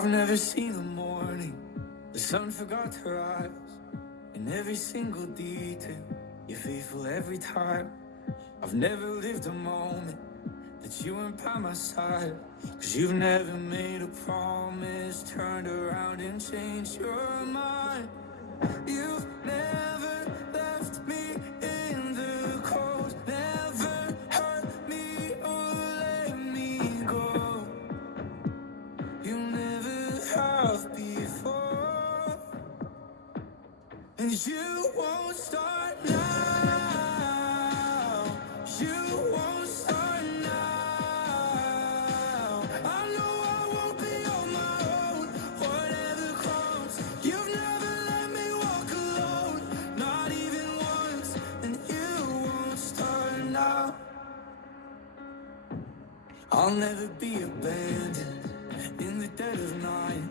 I've never seen the morning, the sun forgot to rise. In every single detail, you're faithful every time. I've never lived a moment that you weren't by my side. Cause you've never made a promise, turned around and changed your mind. You've never left me in the cold, never hurt me or let me go. You never have before, and you won't start now. You won't start now. I know I won't be on my own, whatever comes. You've never let me walk alone, not even once, and you won't start now. I'll never be abandoned in the dead of night.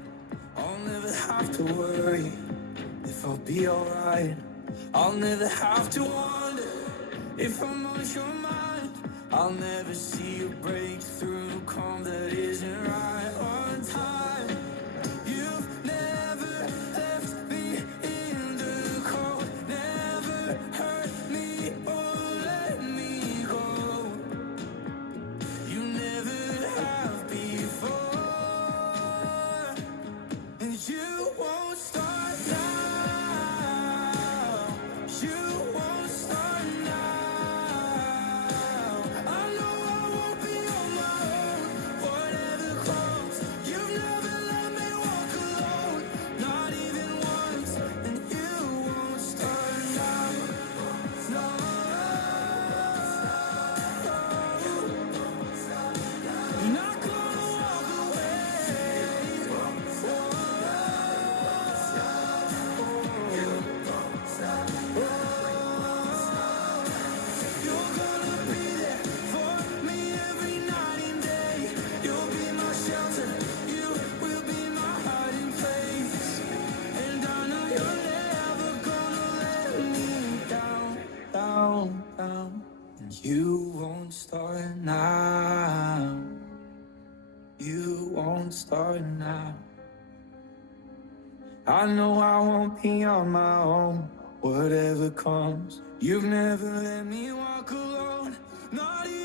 I'll never have to worry if I'll be alright. I'll never have to wonder if I'm on your mind. I'll never see a breakthrough come that isn't right on time. You've never left me in the cold, never hurt me or let me go. You never have before, and you won't start now. You won't start now. I know I won't be on my own, whatever comes. You've never let me walk alone, not even once, and you won't start now. No. You're not gonna walk away. You're gonna be there for me every night and day. You'll be my shelter, you will be my hiding place. And I know you're never gonna let me down, down, down. And you won't start now. You won't start now. I know I won't be on my own, whatever comes. You've never let me walk alone, not even